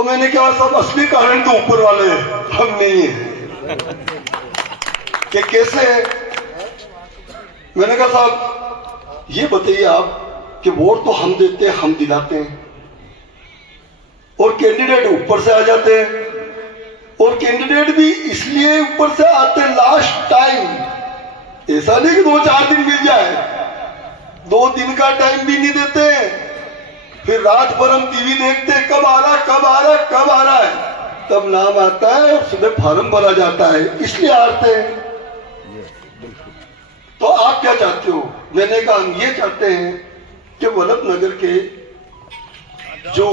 तो मैंने कहा सब असली कारण तो ऊपर वाले हैं, हम नहीं है। कि कैसे? मैंने कहा साहब ये बताइए आप कि वोट तो हम देते हैं, हम दिलाते हैं, और कैंडिडेट ऊपर से आ जाते हैं, और कैंडिडेट भी इसलिए ऊपर से आते हैं लास्ट टाइम। ऐसा नहीं कि 2-4 दिन मिल जाए, 2 दिन का टाइम भी नहीं देते। फिर रात भर हम टीवी देखते हैं, कब आ रहा कब आ रहा कब आ रहा है, तब नाम आता है और सुबह फॉर्म भरा जाता है, इसलिए हारते हैं। तो आप क्या चाहते हो? मैंने कहा हम ये चाहते हैं कि वल्लभ नगर के जो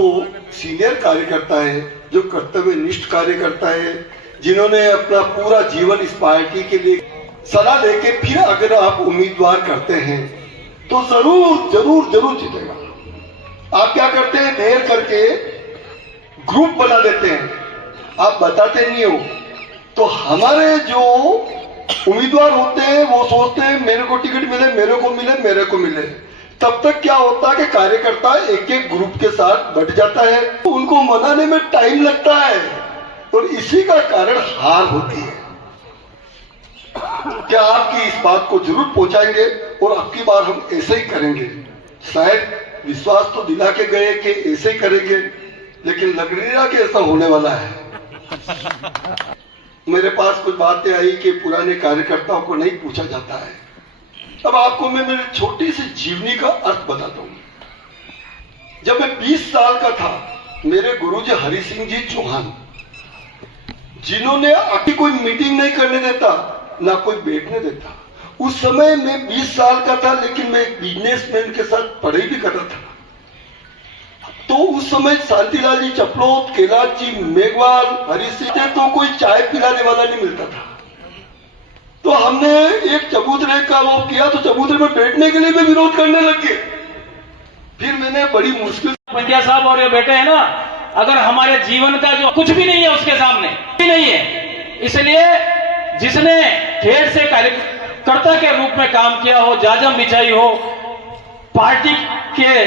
सीनियर कार्यकर्ता है, जो कर्तव्यनिष्ठ कार्यकर्ता है, जिन्होंने अपना पूरा जीवन इस पार्टी के लिए सलाह लेके फिर अगर आप उम्मीदवार करते हैं तो जरूर जरूर जरूर जीतेगा। आप क्या करते हैं, देर करके ग्रुप बना देते हैं, आप बताते नहीं हो। तो हमारे जो उम्मीदवार होते हैं वो सोचते हैं मेरे को टिकट मिले, मेरे को मिले, मेरे को मिले। तब तक क्या होता है कि कार्यकर्ता एक एक ग्रुप के साथ बट जाता है, तो उनको मनाने में टाइम लगता है और इसी का कारण हार होती है। क्या आपकी इस बात को जरूर पहुंचाएंगे और अब की बार हम ऐसे ही करेंगे। शायद विश्वास तो दिला के गए कि ऐसे ही करेंगे, लेकिन लग नहीं रहा कि ऐसा होने वाला है। मेरे पास कुछ बातें आई कि पुराने कार्यकर्ताओं को नहीं पूछा जाता है। अब आपको मैं मेरी छोटी सी जीवनी का अर्थ बताता हूं। जब मैं 20 साल का था, मेरे गुरुजी हरि सिंह जी चौहान, जिन्होंने आके कोई मीटिंग नहीं करने देता, ना कोई बैठने देता। उस समय मैं 20 साल का था, लेकिन मैं एक बिजनेसमैन के साथ पढ़ाई भी कर रहा था। तो उस समय शांतिलाल जी चपलोत, कैलाश जी मेघवाल, हरि सिंह, तो कोई चाय पिलाने वाला नहीं मिलता था। तो हमने एक चबूतरे का वो किया, तो चबूतरे में बैठने के लिए भी विरोध करने लग गए। फिर मैंने बड़ी मुश्किल, पंड्या साहब और ये बेटे हैं ना, अगर हमारे जीवन का जो कुछ भी नहीं है उसके सामने भी नहीं है, इसलिए जिसने ठेर से कार्यकर्ता के रूप में काम किया हो, जाजम बिछाई हो, पार्टी के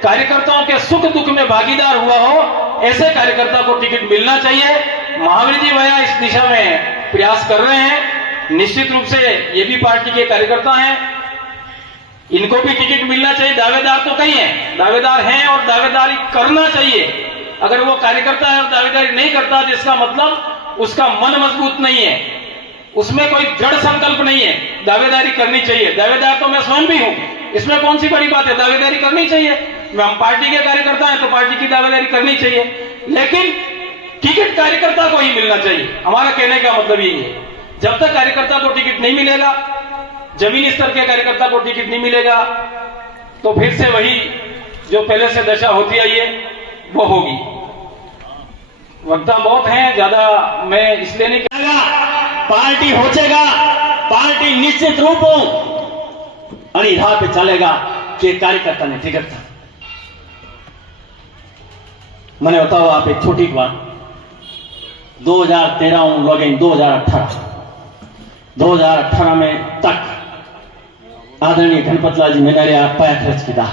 कार्यकर्ताओं के सुख दुख में भागीदार हुआ हो, ऐसे कार्यकर्ता को टिकट मिलना चाहिए। महावीर जी भैया इस दिशा में प्रयास कर रहे हैं। निश्चित रूप से ये भी पार्टी के कार्यकर्ता हैं, इनको भी टिकट मिलना चाहिए। दावेदार तो कई हैं, दावेदार हैं और दावेदारी करना चाहिए। अगर वो कार्यकर्ता है और दावेदारी नहीं करता, जिसका मतलब उसका मन मजबूत नहीं है, उसमें कोई जड़ संकल्प नहीं है। दावेदारी करनी चाहिए। दावेदार तो मैं स्वयं भी हूं, इसमें कौन सी बड़ी बात है, दावेदारी करनी चाहिए। हम पार्टी के कार्यकर्ता हैं तो पार्टी की दावेदारी करनी चाहिए, लेकिन टिकट कार्यकर्ता को ही मिलना चाहिए। हमारा कहने का मतलब यही है। जब तक कार्यकर्ता को टिकट नहीं मिलेगा, जमीनी स्तर के कार्यकर्ता को टिकट नहीं मिलेगा, तो फिर से वही जो पहले से दशा होती आई है वो होगी। वक्ता बहुत हैं, ज्यादा मैं इसलिए नहीं कहूंगा। पार्टी होचेगा, पार्टी निश्चित रूप आणि राह पे चलेगा कि कार्यकर्ता ने टिकट था। मैंने बताओ आप एक छोटी बात, 2013 लॉगिन 2018 में तक आदरणीय गणपतलाल जी मैंने आप पाया खर्च किया,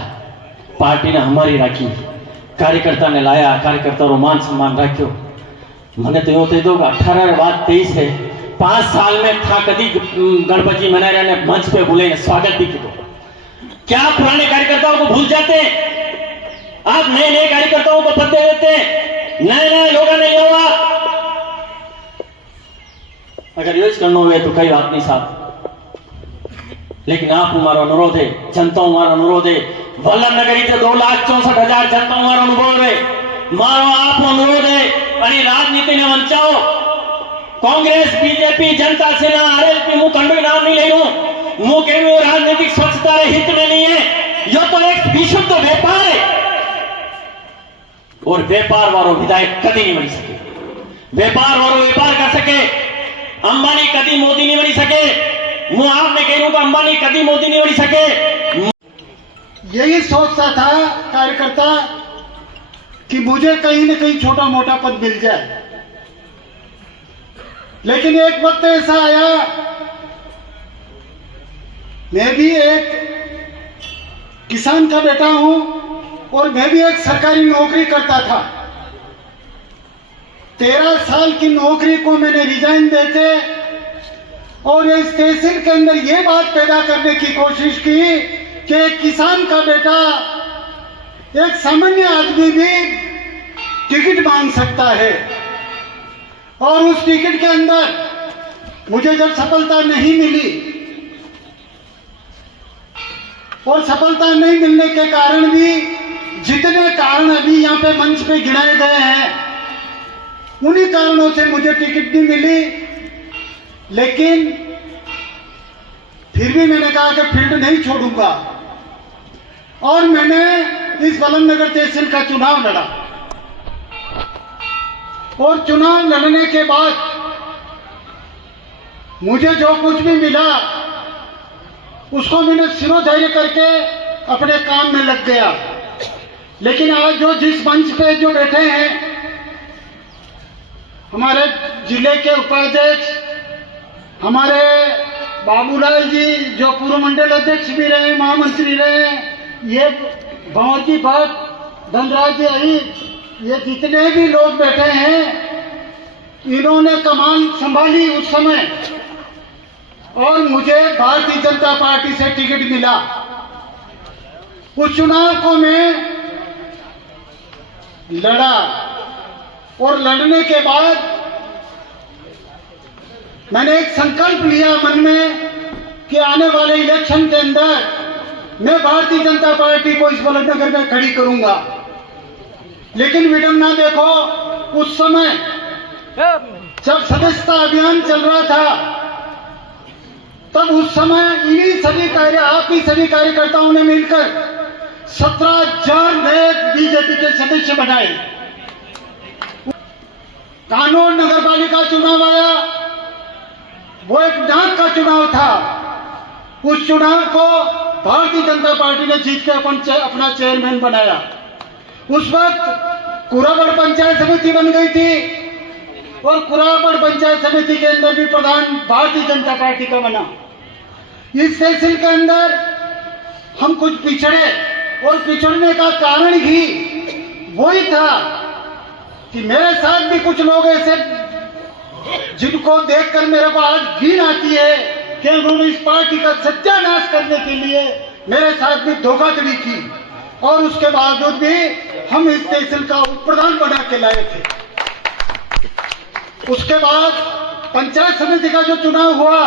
पार्टी ने हमारी राखी, कार्यकर्ता ने लाया, कार्यकर्ता रो मान सम्मान रखो। मैंने तो थे तो 18 बाद 23 है, 5 साल में था कभी गणपत जी मनाया ने मंच पे बोले, स्वागत भी किया। क्या पुराने कार्यकर्ताओं को भूल जाते हैं? आप नए नए कार्यकर्ताओं को पद दे देते हैं, नए नए लोगों ने लिया। अगर यूज करना हुए तो कई बात नहीं साहब, लेकिन आप हमारा अनुरोध है, जनता हमारा अनुरोध है, वल्लभ नगरी से 2,64,000 जनता हमारा अनुरोध है, मारो आप अनुरोध है। आणि राजनीति ने वंचाओ, कांग्रेस, बीजेपी, जनता सेना, आरएलपी, मुंह कंडो नाम नहीं ले लू, मुंह के राजनीतिक स्वच्छता हित में नहीं है। यह तो एक विशुद्ध व्यापार है और व्यापार वालों विधायक कभी नहीं बनी सके, व्यापार वालों व्यापार कर सके। अंबानी कभी मोदी नहीं बनी सके, मुंह आपने कहूं का अंबानी कभी मोदी नहीं बनी सके। यही सोचता था कार्यकर्ता कि मुझे कहीं न कहीं छोटा मोटा पद मिल जाए, लेकिन एक वक्त ऐसा आया, मैं भी एक किसान का बेटा हूं और मैं भी एक सरकारी नौकरी करता था। 13 साल की नौकरी को मैंने रिजाइन देके और इस तहसील के अंदर ये बात पैदा करने की कोशिश की कि एक किसान का बेटा, एक सामान्य आदमी भी टिकट मांग सकता है। और उस टिकट के अंदर मुझे जब सफलता नहीं मिली और सफलता नहीं मिलने के कारण भी जितने कारण अभी यहाँ पे मंच पे गिनाए गए हैं, उन्हीं कारणों से मुझे टिकट नहीं मिली। लेकिन फिर भी मैंने कहा कि फील्ड नहीं छोड़ूंगा और मैंने इस बलमनगर तहसील का चुनाव लड़ा। और चुनाव लड़ने के बाद मुझे जो कुछ भी मिला उसको मैंने सिरोधैर्य करके अपने काम में लग गया। लेकिन आज जो जिस मंच पे जो बैठे हैं, हमारे जिले के उपाध्यक्ष हमारे बाबूलाल जी, जो पूर्व मंडल अध्यक्ष भी रहे, महामंत्री रहे, ये भंवर जी भट्ट, धनराज जी अहिर, ये जितने भी लोग बैठे हैं, इन्होंने कमान संभाली उस समय और मुझे भारतीय जनता पार्टी से टिकट मिला। उस चुनाव को मैं लड़ा और लड़ने के बाद मैंने एक संकल्प लिया मन में कि आने वाले इलेक्शन के अंदर मैं भारतीय जनता पार्टी को इस बलमनगर में खड़ी करूंगा। लेकिन विडम्बना देखो, उस समय जब सदस्यता अभियान चल रहा था, तब उस समय आप ही सभी कार्यकर्ताओं ने मिलकर 17,000 नए बीजेपी के सदस्य बनाए। कानून नगर पालिका चुनाव आया, वो एक डाक का चुनाव था। उस चुनाव को भारतीय जनता पार्टी ने जीत के अपना चेयरमैन बनाया। उस वक्त कुराबड़ पंचायत समिति बन गई थी और कुराबड़ पंचायत समिति के अंदर भी प्रधान भारतीय जनता पार्टी का बना। इस तहसील के अंदर हम कुछ पिछड़े और पिछड़ने का कारण ही वही था कि मेरे साथ भी कुछ लोग ऐसे जिनको देखकर मेरे को आज घिन आती है कि उन्होंने इस पार्टी का सत्यानाश करने के लिए मेरे साथ भी धोखाधड़ी की और उसके बावजूद भी हम इस तहसील का उप प्रधान बना के लाए थे। उसके बाद पंचायत समिति का जो चुनाव हुआ,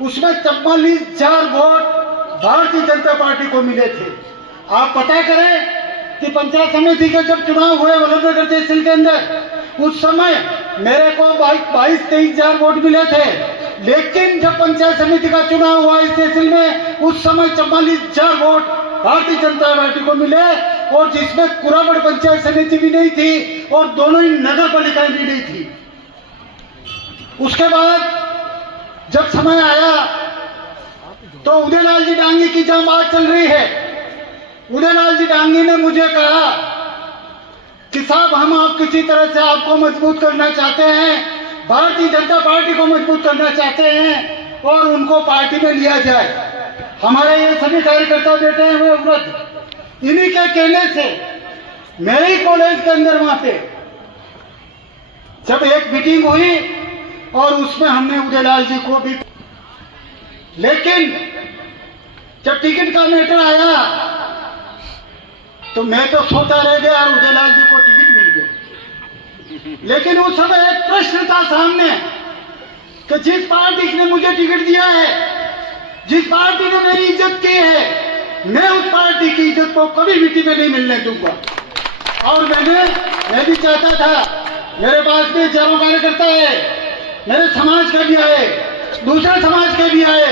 उसमें 44,000 वोट भारतीय जनता पार्टी को मिले थे। आप पता करें कि पंचायत समिति के जब चुनाव हुए बलमनगर तहसील के अंदर, उस समय मेरे को 22-23,000 वोट मिले थे। लेकिन जब पंचायत समिति का चुनाव हुआ इस तहसील में, उस समय 44,000 वोट भारतीय जनता पार्टी को मिले, और जिसमें कुराबड़ पंचायत समिति भी नहीं थी और दोनों ही नगर पालिकाएं भी नहीं थी। उसके बाद जब समय आया तो उदयलाल जी डांगी की जहां बात चल रही है, उदयलाल जी डांगी ने मुझे कहा कि साहब, हम आप किसी तरह से आपको मजबूत करना चाहते हैं, भारतीय जनता पार्टी को मजबूत करना चाहते हैं और उनको पार्टी में लिया जाए। हमारे ये सभी कार्यकर्ता बैठे हैं हुए वृद्ध, इन्हीं के कहने से मेरे ही कॉलेज के अंदर वहां पे जब एक मीटिंग हुई और उसमें हमने उदयलाल जी को भी, लेकिन जब टिकट का मैटर आया तो मैं तो सोता रह गया और उदयलाल जी को टिकट मिल गया। लेकिन उस समय एक प्रश्न था सामने कि जिस पार्टी ने मुझे टिकट दिया है, जिस पार्टी ने मेरी इज्जत की है, मैं उस पार्टी की इज्जत को कभी मिट्टी में नहीं मिलने दूंगा। और मैं भी चाहता था, मेरे पास भी हजारों कार्यकर्ता है, मेरे समाज के भी आए, दूसरे समाज के भी आए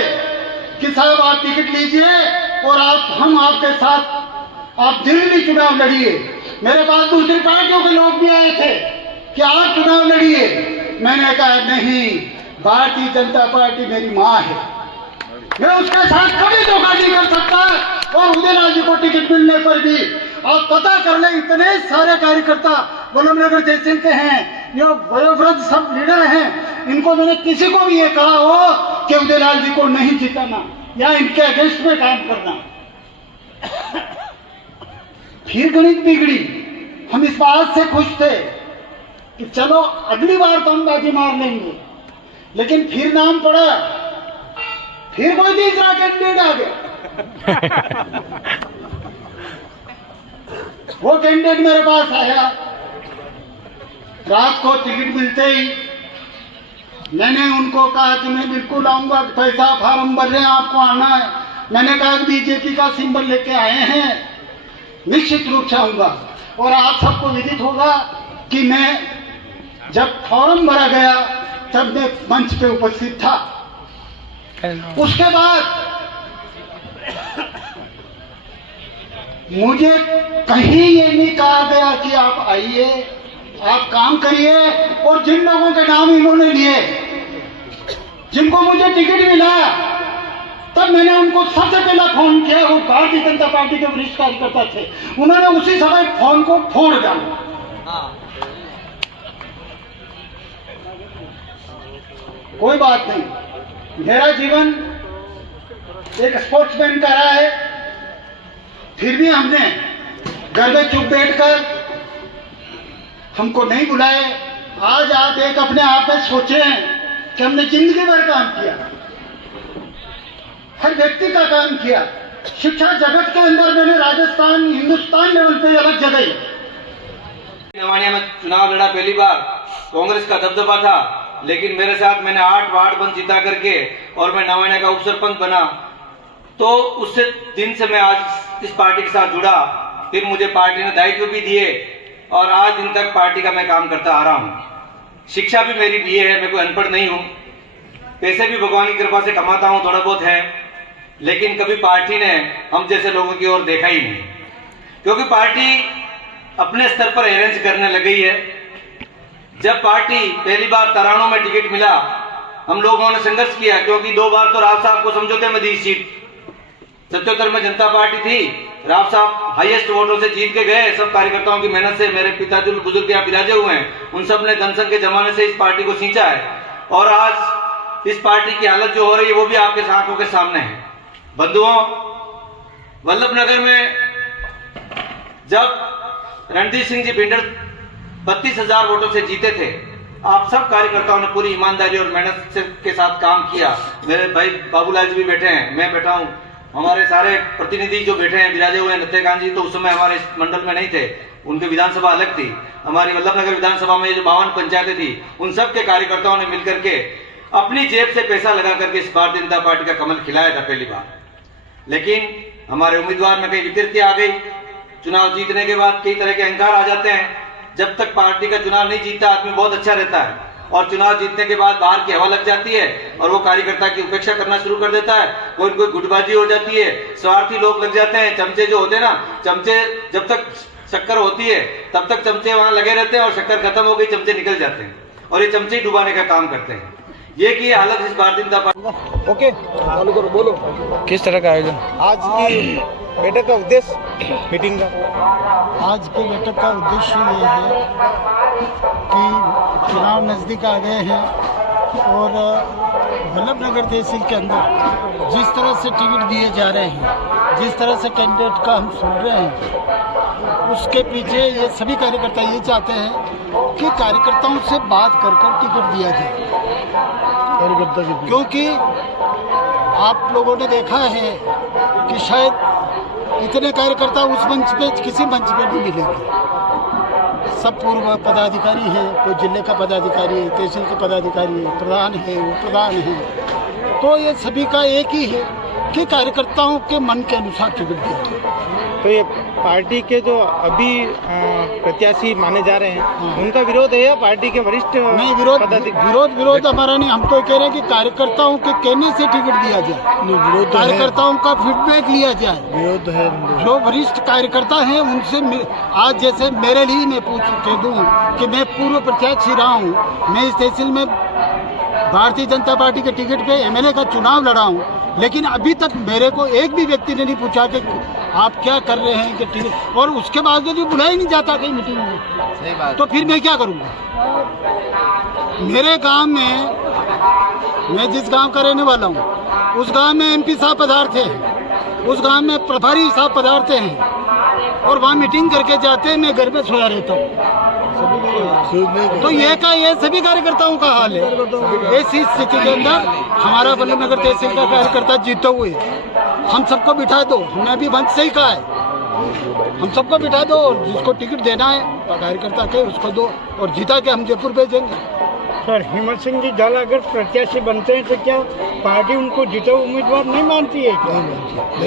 कि साहब आप टिकट लीजिए और हम आपके साथ, आप दिल्ली चुनाव लड़िए। मेरे पास दूसरी पार्टियों के लोग भी आए थे कि आप चुनाव लड़िए। मैंने कहा नहीं, भारतीय जनता पार्टी मेरी मां है, मैं उसके साथ कभी धोखा नहीं कर सकता। और उदयलाल जी को टिकट मिलने पर भी आप पता कर लें, इतने सारे कार्यकर्ता बलमनगर तहसील के हैं, ये वयोवृद्ध सब लीडर हैं, इनको मैंने किसी को भी ये कहा हो कि उदयलाल जी को नहीं जिताना या इनके अगेंस्ट में काम करना। फिर गणित बिगड़ी। हम इस बात से खुश थे कि चलो अगली बार तो हम बाजी मार लेंगे, लेकिन फिर नाम पड़ा, फिर कोई तीसरा कैंडिडेट आ गया। वो कैंडिडेट मेरे पास आया, रात को टिकट मिलते ही मैंने उनको कहा कि मैं बिल्कुल आऊंगा, पैसा फार्म भर रहे हैं, आपको आना है। मैंने कहा कि बीजेपी का सिंबल लेके आए हैं, निश्चित रूप से आऊंगा। और आप सबको विदित होगा कि मैं जब फॉर्म भरा गया तब मैं मंच पे उपस्थित था। उसके बाद मुझे कहीं ये नहीं कहा गया कि आप आइए, आप काम करिए। और जिन लोगों के नाम इन्होंने लिए, जिनको मुझे टिकट मिला, तब मैंने उनको सबसे पहला फोन किया। वो भारतीय जनता पार्टी के वरिष्ठ कार्यकर्ता थे, उन्होंने उसी समय फोन को फोड़ डाला। कोई बात नहीं, मेरा जीवन एक स्पोर्ट्समैन का रहा है। फिर भी हमने घर में चुप बैठकर, हमको नहीं बुलाए। आज आप एक अपने आप में सोचें कि हमने जिंदगी भर काम किया, हर व्यक्ति का काम किया। शिक्षा जगत के अंदर मैंने राजस्थान, हिंदुस्तान लेवल पे अलग जगह। नवानिया में चुनाव लड़ा पहली बार, कांग्रेस का दबदबा था, लेकिन मेरे साथ मैंने 8 वार्ड बंद जीता करके और मैं नवानिया का उप सरपंच बना। तो उससे दिन से मैं आज इस पार्टी के साथ जुड़ा। फिर मुझे पार्टी ने दायित्व भी दिए और आज दिन तक पार्टी का मैं काम करता आ रहा हूँ। शिक्षा भी मेरी बीए है, मैं कोई अनपढ़ नहीं हूँ। पैसे भी भगवान की कृपा से कमाता हूँ, थोड़ा बहुत है, लेकिन कभी पार्टी ने हम जैसे लोगों की ओर देखा ही नहीं, क्योंकि पार्टी अपने स्तर पर अरेंज करने लग गई है। जब पार्टी पहली बार तरानों में टिकट मिला, हम लोगों ने संघर्ष किया, क्योंकि 2 बार तो राव साहब को समझौते में दी सीट। 77 में जनता पार्टी थी, राव साहब हाईएस्ट वोटों से जीत के गए। सब कार्यकर्ताओं की मेहनत से, मेरे पिताजी बुजुर्ग यहाँ विराजे हुए हैं, उन सब ने जनसंघ के जमाने से इस पार्टी को सींचा है। और आज इस पार्टी की हालत जो हो रही है वो भी आपके आंखों के सामने है। बंधुओं, वल्लभनगर में जब रणधीर सिंह जी भिंडर 32,000 वोटों से जीते थे, आप सब कार्यकर्ताओं ने पूरी ईमानदारी और मेहनत के साथ काम किया। मेरे भाई बाबूलाल जी भी बैठे हैं, मैं बैठा हूँ, हमारे सारे प्रतिनिधि जो बैठे हैं विराजे हुए हैं। नत्थेकांत जी तो उस समय हमारे मंडल में नहीं थे, उनकी विधानसभा अलग थी। हमारी वल्लभनगर विधानसभा में जो 52 पंचायतें थी, उन सब के कार्यकर्ताओं ने मिलकर के अपनी जेब से पैसा लगा करके इस भारतीय जनता पार्टी का कमल खिलाया था पहली बार। लेकिन हमारे उम्मीदवार में कई विकृति आ गई। चुनाव जीतने के बाद कई तरह के अहंकार आ जाते हैं। जब तक पार्टी का चुनाव नहीं जीतता आदमी बहुत अच्छा रहता है, और चुनाव जीतने के बाद बाहर की हवा लग जाती है और वो कार्यकर्ता की उपेक्षा करना शुरू कर देता है। कोई गुटबाजी हो जाती है, स्वार्थी लोग लग जाते हैं। चमचे जो होते हैं ना, चमचे जब तक शक्कर होती है तब तक चमचे वहां लगे रहते हैं, और शक्कर खत्म हो गई चमचे निकल जाते हैं, और ये चमचे डुबाने का काम करते हैं। ये की हालत इस भारतीय जनता पार्टी। ओके, बोलो किस तरह का आयोजन आज की बैठक का उद्देश्य, मीटिंग का? आज की बैठक का उद्देश्य ये है कि चुनाव नज़दीक आ गए हैं और वल्लभनगर तहसील के अंदर जिस तरह से टिकट दिए जा रहे हैं, जिस तरह से कैंडिडेट का हम सुन रहे हैं, उसके पीछे ये सभी कार्यकर्ता ये चाहते हैं कि कार्यकर्ताओं से बात कर कर टिकट दिया जाए। क्योंकि आप लोगों ने देखा है कि शायद इतने कार्यकर्ता उस मंच पे किसी मंच पे नहीं मिलेंगे। सब पूर्व पदाधिकारी हैं, कोई जिले का पदाधिकारी है, तहसील के पदाधिकारी है, प्रधान है, उप प्रधान है। तो ये सभी का एक ही है कि कार्यकर्ताओं के मन के अनुसार टिकट दिया। तो ये पार्टी के जो अभी प्रत्याशी माने जा रहे हैं, उनका विरोध है या पार्टी के वरिष्ठ? नहीं, विरोध हमारा नहीं। हम तो कह रहे हैं कि कार्यकर्ताओं के कहने से टिकट दिया जाए, कार्यकर्ताओं का फीडबैक लिया जाए। विरोध है, जो वरिष्ठ कार्यकर्ता हैं उनसे आज जैसे मेरे लिए मैं कह दूं कि मैं पूर्व प्रत्याशी रहा हूं, मैं इस तहसील में भारतीय जनता पार्टी के टिकट पे एमएलए का चुनाव लड़ा हूं, लेकिन अभी तक मेरे को एक भी व्यक्ति ने नहीं पूछा कि आप क्या कर रहे हैं कि टिकट, और उसके बाद यदि बुलाया नहीं जाता कहीं मीटिंग में, सही बात, तो फिर मैं क्या करूंगा? मेरे गांव में, मैं जिस गांव का रहने वाला हूं, उस गांव में एमपी साहब पधारते हैं, उस गांव में प्रभारी साहब पधारते हैं, और वहाँ मीटिंग करके जाते हैं। मैं घर में सोया रहता हूँ। कोई। तो ये का ये सभी कार्यकर्ताओं का हाल है। ऐसी स्थिति के अंदर हमारा बल्लभ नगर तहसील का कार्यकर्ता जीते हुए, हम सबको बिठा दो, हमने अभी मंच से ही कहा है, हम सबको बिठा दो और जिसको टिकट देना है कार्यकर्ता के उसको दो और जीता के हम जयपुर भेजेंगे। सर, हिम्मत सिंह जी झाला अगर प्रत्याशी बनते हैं तो क्या पार्टी उनको जीता उम्मीदवार नहीं मानती है क्या?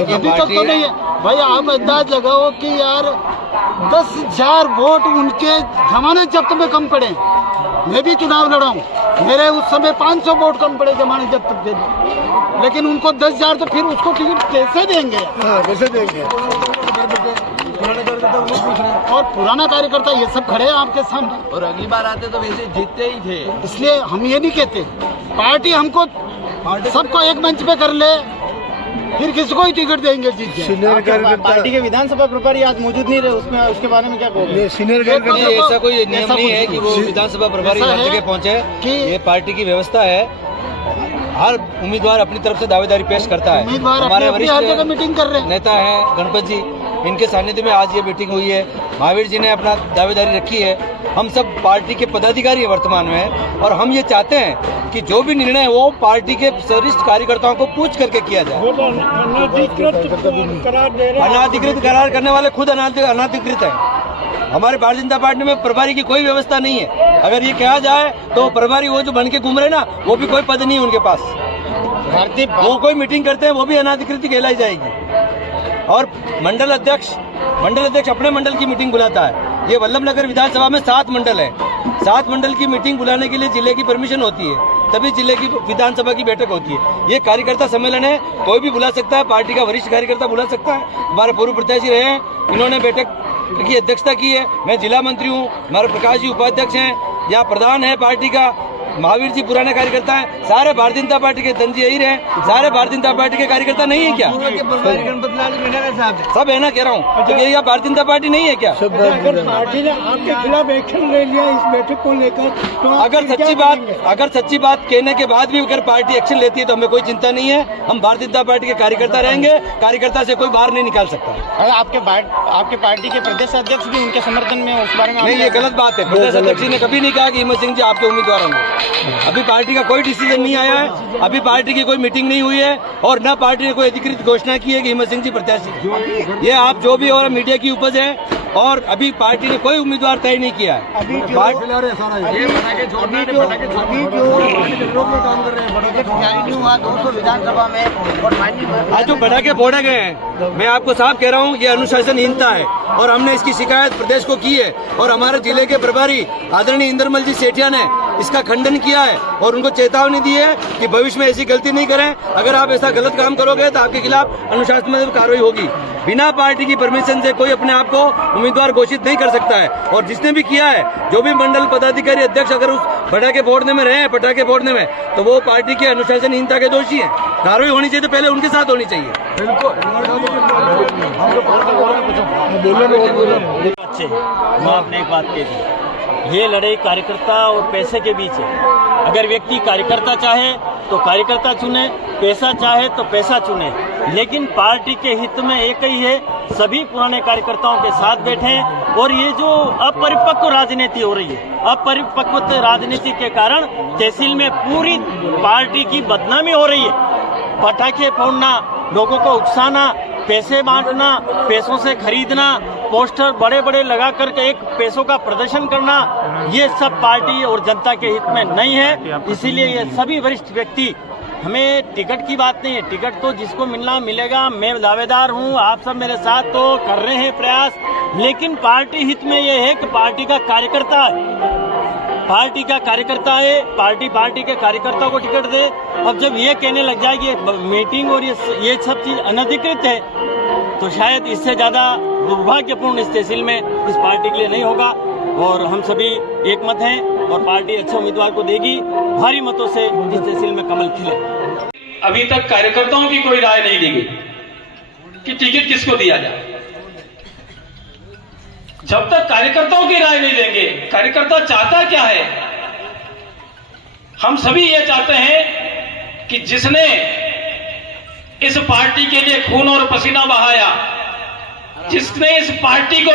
अभी तक तो नहीं है भाई। आप अंदाज लगाओ कि यार 10,000 वोट उनके जमानत जब्त में कम पड़े। मैं भी चुनाव लड़ा हूँ, मेरे उस समय 500 वोट कम पड़े जमानत जब्त देने, लेकिन उनको 10,000 तो फिर उसको टिकट कैसे देंगे? कैसे देंगे? और पुराना कार्यकर्ता ये सब खड़े हैं आपके सामने। और अगली बार आते तो वैसे जीतते ही थे। इसलिए हम ये नहीं कहते पार्टी हमको सबको एक मंच पे कर ले, फिर किसको ही टिकट देंगे जीत जाए। पार्टी के विधानसभा प्रभारी आज मौजूद नहीं रहे, उसमें उसके बारे में क्या कहोगे? नहीं, ऐसा कोई नियम नहीं है कि वो विधानसभा प्रभारी हर जगह पहुंचे। ये पार्टी की व्यवस्था है, हर उम्मीदवार अपनी तरफ से दावेदारी पेश करता है। हमारे वरिष्ठ मीटिंग कर रहे हैं नेता हैं गणपत जी, इनके सानिध्य में आज ये मीटिंग हुई है। महावीर जी ने अपना दावेदारी रखी है। हम सब पार्टी के पदाधिकारी हैं वर्तमान में, और हम ये चाहते हैं कि जो भी निर्णय वो पार्टी के वरिष्ठ कार्यकर्ताओं को पूछ करके किया जाए। अनाधिकृत करार करने वाले खुद अनाधिकृत है। हमारे भारतीय जनता पार्टी में प्रभारी की कोई व्यवस्था नहीं है। अगर ये कहा जाए तो प्रभारी वो जो बन के घूम रहे ना, वो भी कोई पद नहीं है उनके पास। वो कोई मीटिंग करते हैं वो भी अनाधिकृत कहलाई जाएगी। और मंडल अध्यक्ष अपने मंडल की मीटिंग बुलाता है। ये वल्लभ नगर विधानसभा में 7 मंडल है। 7 मंडल की मीटिंग बुलाने के लिए जिले की परमिशन होती है, तभी जिले की विधानसभा की बैठक होती है। ये कार्यकर्ता सम्मेलन है, कोई भी बुला सकता है, पार्टी का वरिष्ठ कार्यकर्ता बुला सकता है। हमारे पूर्व प्रत्याशी रहे हैं, इन्होंने बैठक की अध्यक्षता की है। मैं जिला मंत्री हूँ, हमारे प्रकाश जी उपाध्यक्ष हैं, यहाँ प्रधान है पार्टी का, महावीर जी पुराने कार्यकर्ता हैं। सारे भारतीय जनता पार्टी के धनजी यही रहे, सारे भारतीय जनता पार्टी के कार्यकर्ता नहीं है क्या? सब है ना, कह रहा हूँ। तो ये भारतीय जनता पार्टी नहीं है क्या? अगर पार्टी ने आपके खिलाफ एक्शन ले लिया इस बैठक को लेकर, तो अगर सच्ची बात कहने के बाद भी अगर पार्टी एक्शन लेती है तो हमें कोई चिंता नहीं है। हम भारतीय जनता पार्टी के कार्यकर्ता रहेंगे, कार्यकर्ता से कोई बाहर नहीं निकाल सकता। आपके पार्टी के प्रदेश अध्यक्ष भी उनके समर्थन में, उस बारे में नहीं, ये गलत बात है। प्रदेश अध्यक्ष ने कभी नहीं कहा कि हिम्मत सिंह जी आपके उम्मीदवार होंगे। अभी पार्टी का कोई डिसीजन नहीं आया है, अभी पार्टी की कोई मीटिंग नहीं हुई है, और न पार्टी ने कोई अधिकृत घोषणा की है कि हिम्मत सिंह जी प्रत्याशी। ये आप जो भी और मीडिया की उपज है, और अभी पार्टी ने कोई उम्मीदवार तय नहीं किया है। अभी जो विधानसभा में और आज जो बढ़ा के फोड़े गए हैं, मैं आपको साफ कह रहा हूँ, ये अनुशासनहीनता है, और हमने इसकी शिकायत प्रदेश को की है। और हमारे जिले के प्रभारी आदरणीय इंद्रमल जी सेठिया ने इसका खंडन किया है और उनको चेतावनी दी है कि भविष्य में ऐसी गलती नहीं करें। अगर आप ऐसा गलत काम करोगे तो आपके खिलाफ अनुशासनात्मक कार्रवाई होगी। बिना पार्टी की परमिशन से कोई अपने आप को उम्मीदवार घोषित नहीं कर सकता है। और जिसने भी किया है, जो भी मंडल पदाधिकारी अध्यक्ष अगर उस पटाखे फोड़ने में रहे हैं, पटाखे फोड़ने में, तो वो पार्टी की अनुशासनहीनता के दोषी है। कार्रवाई होनी चाहिए तो पहले उनके साथ होनी चाहिए। मैं आपने एक बात कही थी, ये लड़ाई कार्यकर्ता और पैसे के बीच है। अगर व्यक्ति कार्यकर्ता चाहे तो कार्यकर्ता चुने, पैसा चाहे तो पैसा चुने, लेकिन पार्टी के हित में एक ही है, सभी पुराने कार्यकर्ताओं के साथ बैठें। और ये जो अपरिपक्व राजनीति हो रही है, अपरिपक्व राजनीति के कारण तहसील में पूरी पार्टी की बदनामी हो रही है। पटाखे फोड़ना, लोगों को उकसाना, पैसे बांटना, पैसों से खरीदना, पोस्टर बड़े बड़े लगा करके एक पैसों का प्रदर्शन करना, ये सब पार्टी और जनता के हित में नहीं है। इसीलिए ये सभी वरिष्ठ व्यक्ति, हमें टिकट की बात नहीं है, टिकट तो जिसको मिलना मिलेगा, मैं दावेदार हूँ, आप सब मेरे साथ तो कर रहे हैं प्रयास, लेकिन पार्टी हित में ये है कि पार्टी का कार्यकर्ता है, पार्टी का कार्यकर्ता है, पार्टी के कार्यकर्ताओं को टिकट दे। अब जब ये कहने लग जाए कि मीटिंग और ये सब चीज अनधिकृत है, तो शायद इससे ज्यादा दुर्भाग्यपूर्ण इस तहसील में इस पार्टी के लिए नहीं होगा। और हम सभी एक मत हैं और पार्टी अच्छे उम्मीदवार को देगी, भारी मतों से इस तहसील में कमल खिले। अभी तक कार्यकर्ताओं की कोई राय नहीं दी गई कि टिकट किसको दिया जाए। जब तक कार्यकर्ताओं की राय नहीं देंगे, कार्यकर्ता चाहता क्या है, हम सभी ये चाहते हैं कि जिसने इस पार्टी के लिए खून और पसीना बहाया, जिसने इस पार्टी को